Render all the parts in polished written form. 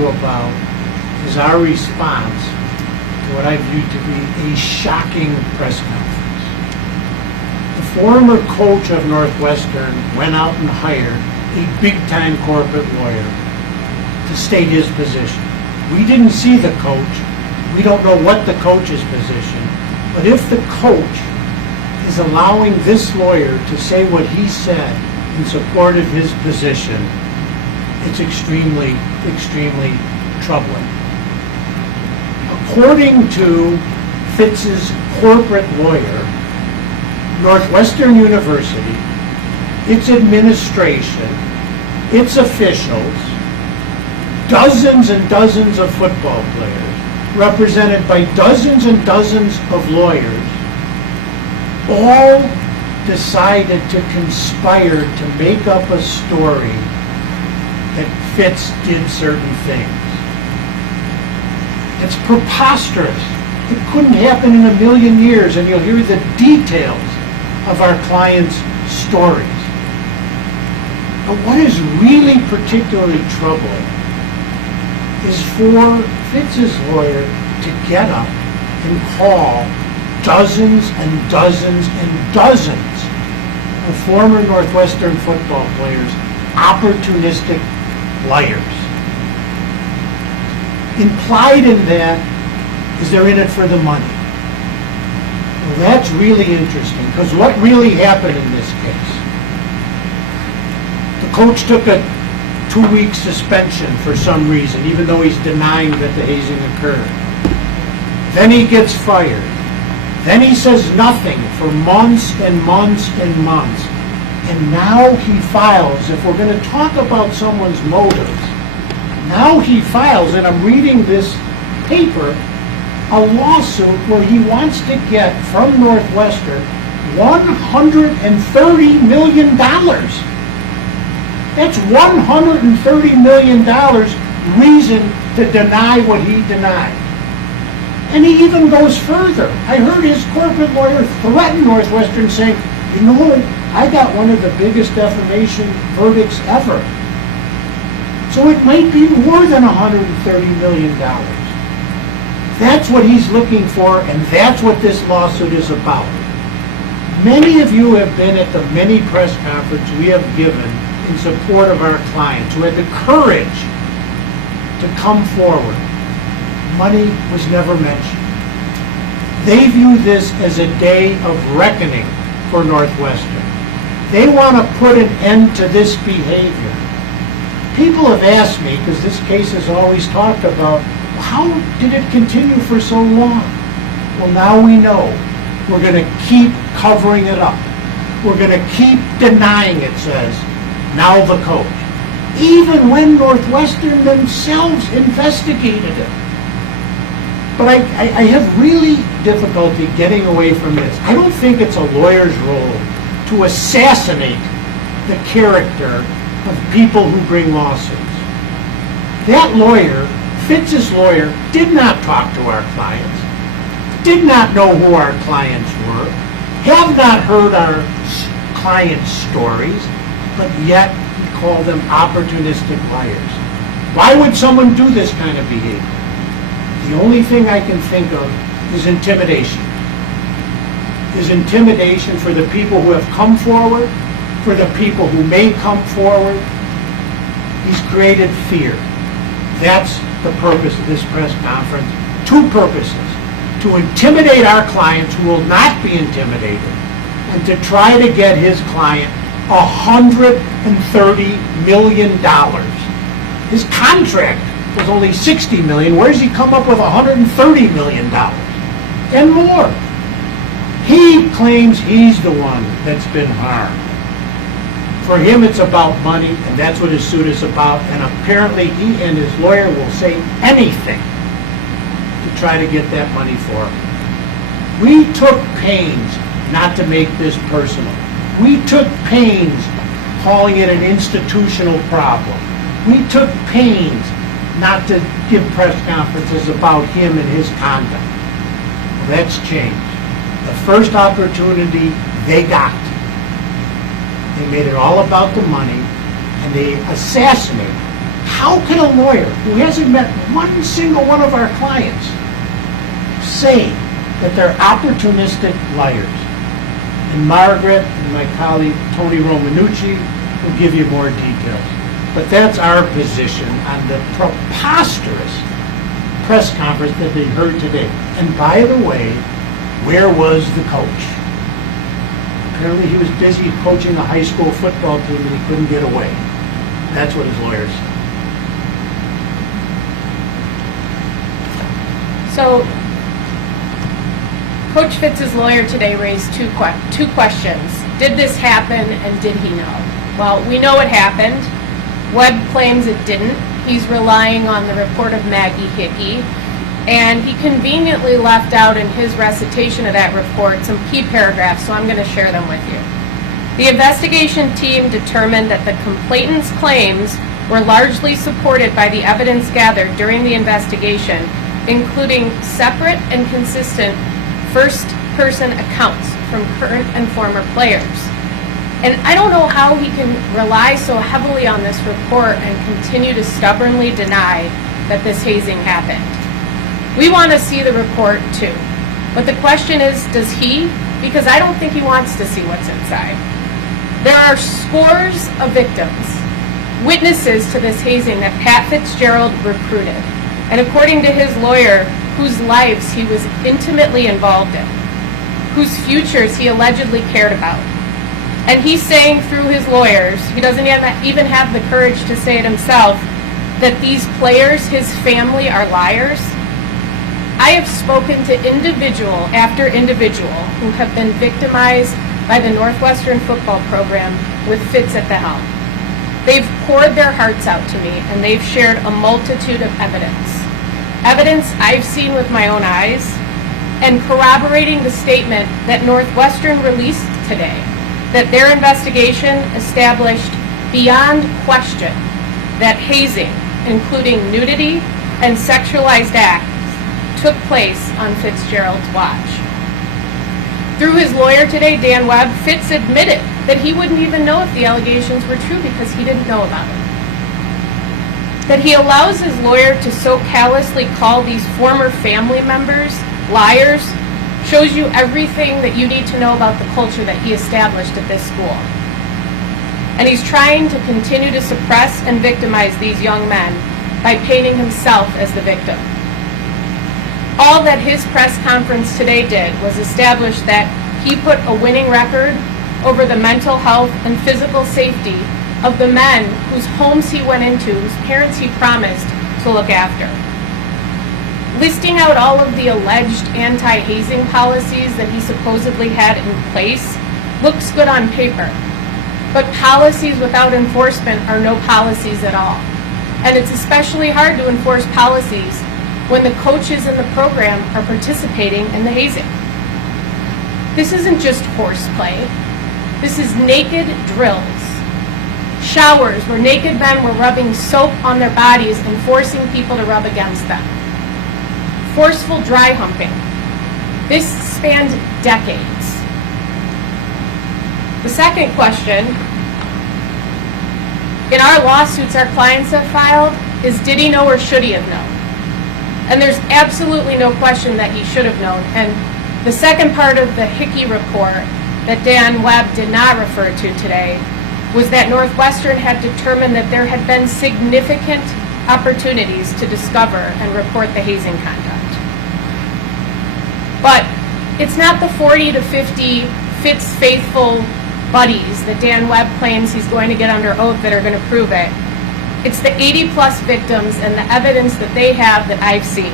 you about is our response to what I view to be a shocking press conference. The former coach of Northwestern went out and hired a big-time corporate lawyer to state his position. We didn't see the coach. We don't know what the coach's position. But if the coach is allowing this lawyer to say what he said in support of his position, it's extremely, extremely troubling. According to Fitz's corporate lawyer, Northwestern University, its administration, its officials, dozens and dozens of football players, represented by dozens and dozens of lawyers, all decided to conspire to make up a story that Fitz did certain things. It's preposterous. It couldn't happen in a million years, and you'll hear the details of our clients' stories. But what is really particularly troubling is for Fitz's lawyer to get up and call dozens and dozens and dozens of former Northwestern football players opportunistic liars. Implied in that is they're in it for the money. Well, that's really interesting, because what really happened in this case? The coach took a 2-week suspension for some reason, even though he's denying that the hazing occurred. Then he gets fired. Then he says nothing for months and months and months. And now he files, if we're going to talk about someone's motives, now he files, and I'm reading this paper, a lawsuit where he wants to get from Northwestern $130 million. That's $130 million reason to deny what he denied. And he even goes further. I heard his corporate lawyer threaten Northwestern, saying, you know, I got one of the biggest defamation verdicts ever. So it might be more than $130 million. That's what he's looking for, and that's what this lawsuit is about. Many of you have been at the many press conferences we have given in support of our clients who had the courage to come forward. Money was never mentioned. They view this as a day of reckoning for Northwestern. They want to put an end to this behavior. People have asked me, because this case is always talked about, how did it continue for so long? Well, now we know. We're going to keep covering it up. We're going to keep denying it, says now the coach. Even when Northwestern themselves investigated it. But I have really difficulty getting away from this. I don't think it's a lawyer's role to assassinate the character of people who bring lawsuits. That lawyer, Fitz's lawyer, did not talk to our clients, did not know who our clients were, have not heard our clients' stories, but yet he called them opportunistic liars. Why would someone do this kind of behavior? The only thing I can think of is intimidation. Is intimidation for the people who have come forward, for the people who may come forward. He's created fear. That's the purpose of this press conference. 2 purposes. To intimidate our clients who will not be intimidated, and to try to get his client $130 million. His contract was only $60 million. Where does he come up with $130 million? And more. He claims he's the one that's been harmed. For him, it's about money, and that's what his suit is about. And apparently, he and his lawyer will say anything to try to get that money for him. We took pains not to make this personal. We took pains calling it an institutional problem. We took pains not to give press conferences about him and his conduct. Well, that's changed. The first opportunity they got, they made it all about the money, and they assassinated, How can a lawyer who hasn't met one single one of our clients say that they're opportunistic liars? And Margaret and my colleague Tony Romanucci will give you more details. But that's our position on the preposterous press conference that they heard today. And by the way, where was the coach? Apparently he was busy coaching a high school football team and he couldn't get away. That's what his lawyer said. So, Coach Fitz's lawyer today raised two questions. Did this happen and did he know? Well, we know it happened. Webb claims it didn't. He's relying on the report of Maggie Hickey. And he conveniently left out in his recitation of that report some key paragraphs, so I'm going to share them with you. The investigation team determined that the complainant's claims were largely supported by the evidence gathered during the investigation, including separate and consistent first-person accounts from current and former players. And I don't know how he can rely so heavily on this report and continue to stubbornly deny that this hazing happened. We want to see the report too. But the question is, does he? Because I don't think he wants to see what's inside. There are scores of victims, witnesses to this hazing that Pat Fitzgerald recruited, and according to his lawyer, whose lives he was intimately involved in, whose futures he allegedly cared about. And he's saying through his lawyers, he doesn't even have the courage to say it himself, that these players, his family, are liars. I have spoken to individual after individual who have been victimized by the Northwestern football program with Fitz at the helm. They've poured their hearts out to me, and they've shared a multitude of evidence. Evidence I've seen with my own eyes, and corroborating the statement that Northwestern released today, that their investigation established beyond question that hazing, including nudity and sexualized acts, took place on Fitzgerald's watch. Through his lawyer today, Dan Webb, Fitz admitted that he wouldn't even know if the allegations were true because he didn't know about them. That he allows his lawyer to so callously call these former family members liars shows you everything that you need to know about the culture that he established at this school. And he's trying to continue to suppress and victimize these young men by painting himself as the victim. All that his press conference today did was establish that he put a winning record over the mental health and physical safety of the men whose homes he went into, whose parents he promised to look after. Listing out all of the alleged anti-hazing policies that he supposedly had in place looks good on paper, but policies without enforcement are no policies at all. And it's especially hard to enforce policies when the coaches in the program are participating in the hazing. This isn't just horseplay. This is naked drills. Showers where naked men were rubbing soap on their bodies and forcing people to rub against them. Forceful dry humping. This spanned decades. The second question, in our lawsuits our clients have filed, is did he know or should he have known? And there's absolutely no question that he should have known. And the second part of the Hickey report that Dan Webb did not refer to today was that Northwestern had determined that there had been significant opportunities to discover and report the hazing conduct. But it's not the 40 to 50 Fitz faithful buddies that Dan Webb claims he's going to get under oath that are going to prove it. It's the 80 plus victims and the evidence that they have that I've seen.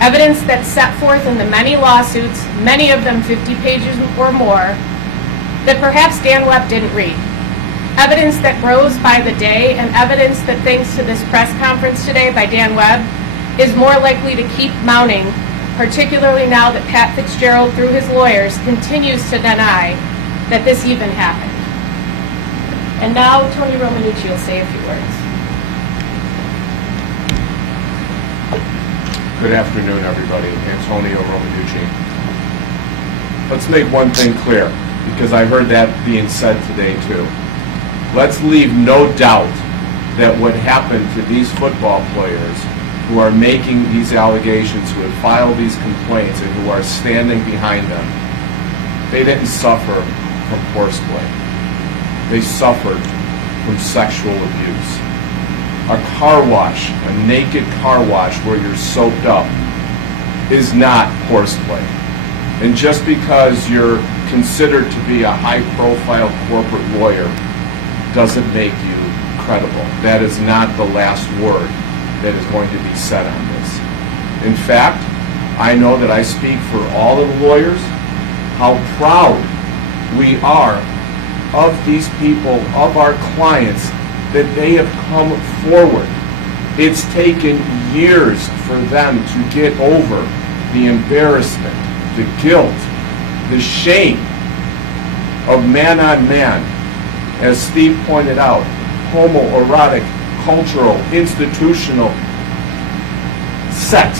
Evidence that's set forth in the many lawsuits, many of them 50 pages or more, that perhaps Dan Webb didn't read. Evidence that grows by the day, and evidence that thanks to this press conference today by Dan Webb is more likely to keep mounting, particularly now that Pat Fitzgerald, through his lawyers, continues to deny that this even happened. And now Tony Romanucci will say a few words. Good afternoon, everybody. Antonio Romanucci. Let's make one thing clear, because I heard that being said today too. Let's leave no doubt that what happened to these football players who are making these allegations, who have filed these complaints, and who are standing behind them, they didn't suffer from horseplay. They suffered from sexual abuse. A car wash, a naked car wash where you're soaked up, is not horseplay. And just because you're considered to be a high-profile corporate lawyer doesn't make you credible. That is not the last word that is going to be said on this. In fact, I know that I speak for all of the lawyers, how proud we are of these people, of our clients, that they have come forward. It's taken years for them to get over the embarrassment, the guilt, the shame of man-on-man, as Steve pointed out, homoerotic, cultural, institutional sex.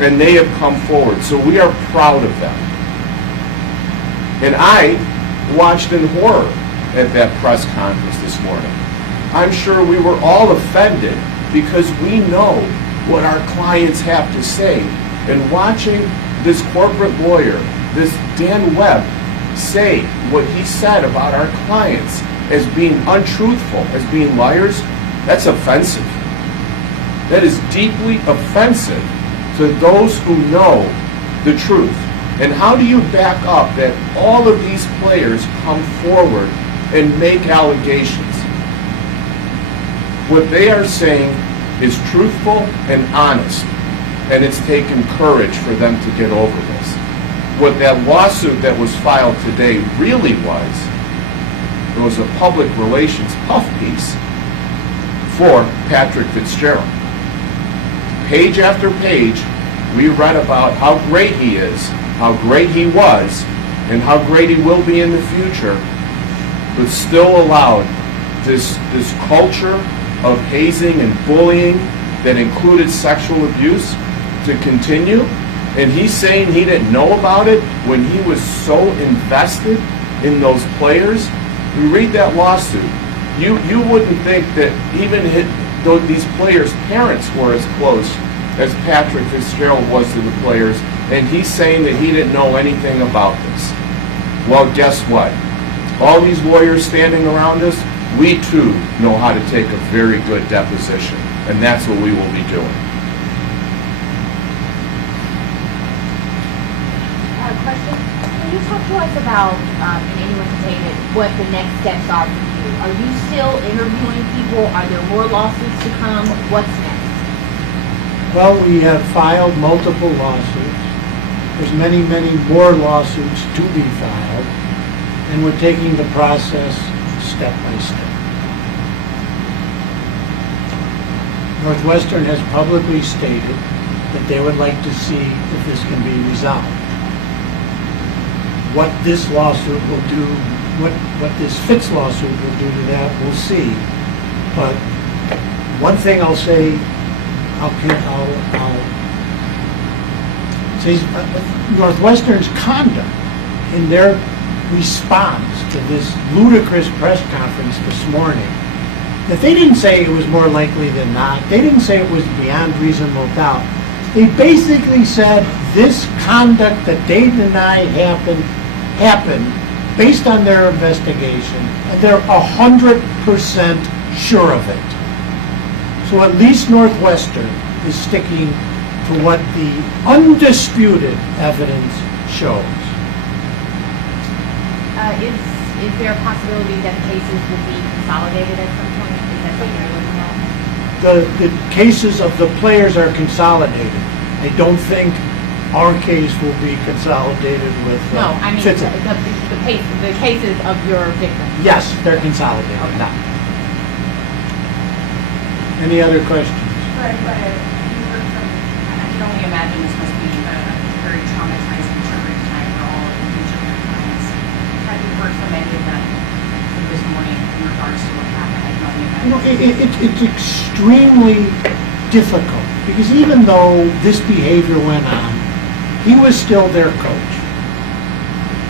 And they have come forward. So we are proud of them. And I watched in horror at that press conference this morning. I'm sure we were all offended because we know what our clients have to say. And watching this corporate lawyer, this Dan Webb, say what he said about our clients as being untruthful, as being liars, that's offensive. That is deeply offensive to those who know the truth. And how do you back up that all of these players come forward and make allegations? What they are saying is truthful and honest, and it's taken courage for them to get over this. What that lawsuit that was filed today really was, it was a public relations puff piece for Patrick Fitzgerald. Page after page, we read about how great he is, how great he was, and how great he will be in the future, but still allowed this culture of hazing and bullying that included sexual abuse to continue. And he's saying he didn't know about it when he was so invested in those players. We read that lawsuit. You wouldn't think that even these players' parents were as close as Patrick Fitzgerald was to the players, and he's saying that he didn't know anything about this. Well, guess what? All these lawyers standing around us, we too know how to take a very good deposition, and that's what we will be doing. Question. Can you talk to us about, and anyone can say it, what the next steps are for you? Are you still interviewing people? Are there more lawsuits to come? What's next? Well, we have filed multiple lawsuits. There's many, many more lawsuits to be filed, and we're taking the process step by step. Northwestern has publicly stated that they would like to see if this can be resolved. What this lawsuit will do, what this Fitz lawsuit will do to that, we'll see. But one thing I'll say, I'll say Northwestern's conduct in their response to this ludicrous press conference this morning, that they didn't say it was more likely than not, they didn't say it was beyond reasonable doubt. They basically said this conduct that they deny happened based on their investigation, and they're 100% sure of it. So at least Northwestern is sticking to what the undisputed evidence shows. Is there a possibility that cases will be consolidated at some point? Is that something you're looking at? The cases of the players are consolidated. I don't think our case will be consolidated with No, I mean Fitz. the cases of your victims. Yes, they're consolidated now. Any other questions? But you heard from, I can only imagine this must be a very traumatizing turbulent time for all of each of your clients. Have you heard from any of them this morning in regards to what happened? I can only imagine. It's extremely difficult because even though this behavior went on, he was still their coach.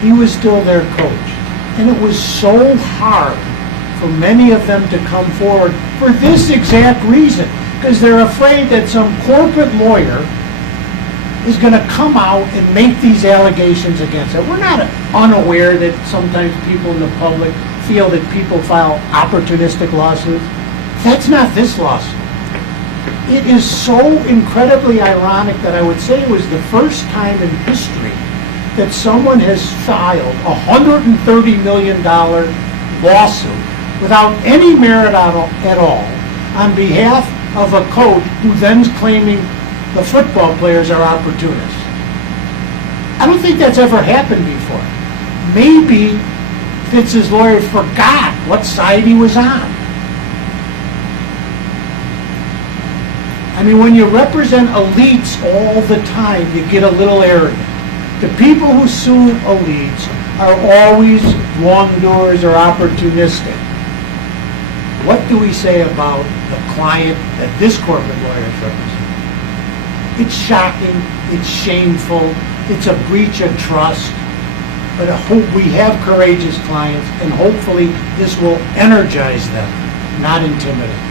He was still their coach. And it was so hard for many of them to come forward for this exact reason, because they're afraid that some corporate lawyer is going to come out and make these allegations against it. We're not unaware that sometimes people in the public feel that people file opportunistic lawsuits. That's not this lawsuit. It is so incredibly ironic that I would say it was the first time in history that someone has filed a $130 million lawsuit without any merit at all on behalf of a coach who then's claiming the football players are opportunists. I don't think that's ever happened before. Maybe Fitz's lawyer forgot what side he was on. I mean, when you represent elites all the time, you get a little arrogant. The people who sue elites are always wrongdoers or opportunistic. What do we say about the client that this corporate lawyer is representing? It's shocking, it's shameful, it's a breach of trust, but I hope we have courageous clients, and hopefully this will energize them, not intimidate them.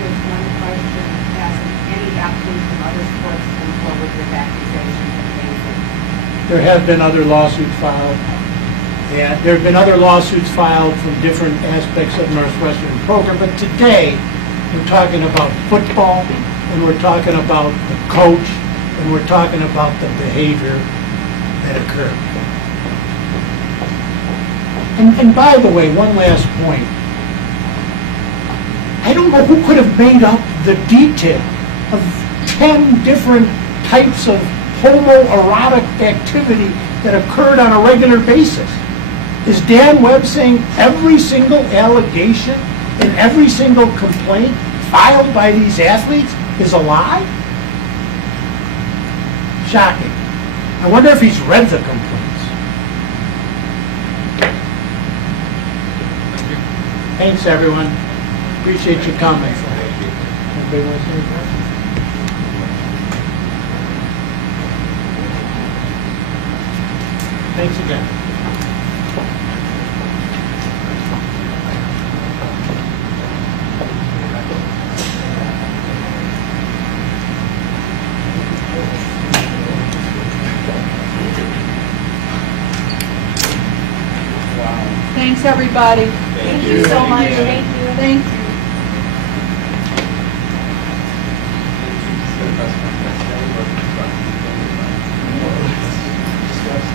Just one question, has any athletes from other sports come forward with accusations of hazing? There have been other lawsuits filed. Yeah, there have been other lawsuits filed from different aspects of Northwestern program, but today we're talking about football, and we're talking about the coach, and we're talking about the behavior that occurred. And by the way, one last point. I don't know who could have made up the detail of 10 different types of homoerotic activity that occurred on a regular basis. Is Dan Webb saying every single allegation and every single complaint filed by these athletes is a lie? Shocking. I wonder if he's read the complaints. Thanks, everyone. Appreciate you coming. Everybody want to say anything? Thanks again. Thanks, everybody. Thank you so much, thank you. Thank you.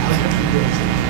I'll have to do it.